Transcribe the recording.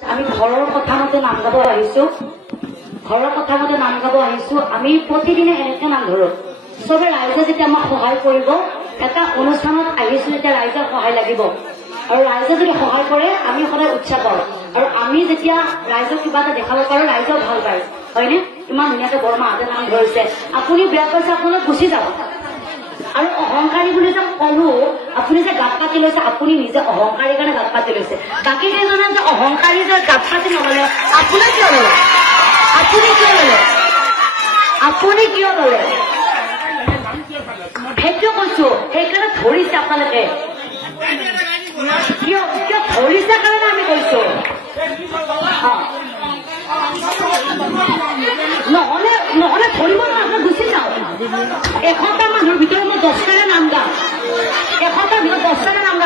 আমি ঘৰৰ কথা মতে নাম গাব আহিছো, ঘৰৰ কথা মতে নাম গাব আহিছো। আমি প্ৰতিদিনে এনেকে নাম ধৰো। চবে ৰাইজে যেতিয়া আমাক সহায় কৰিব, এটা অনুষ্ঠানত আহিছো যেতিয়া ৰাইজৰ সহায় লাগিব, আৰু ৰাইজে যদি সহায় কৰে আমি সদায় উৎসাহ পাওঁ। আৰু আমি যেতিয়া ৰাইজক কিবা এটা দেখাব পাৰো ৰাইজেও ভাল পায়, হয়নে? ইমান ধুনীয়াকে বৰমাহঁতে নাম ধৰিছে, আপুনি বেয়া পাইছে আপোনালোক গুচি যাব। আৰু অহংকাৰী বুলি যে কলো, আপুনি যে গাত পাতি লৈছে, আপুনি নিজে অহংকাৰীৰ কাৰণে গাত পাতি লৈছে। বাকী কেইজনে যে অহংকাৰী যে গাত পাতি নললে, আপুনি কিয় ললে? আপুনি কিয় ললে? আপুনি কিয় ললে? সেইটো কৈছো, সেইকাৰণে ধৰিছে আপোনালোকে। কিয় কিয় ধৰিছে কাৰণে আমি কৈছো। নহলে নহলে ধৰিব নোৱাৰে, গুচি যাওঁ। 100টা মানুহৰ ভিতৰত মই 10টাৰে নাম গাম, 100টাৰ ভিতৰত 10টাৰে নাম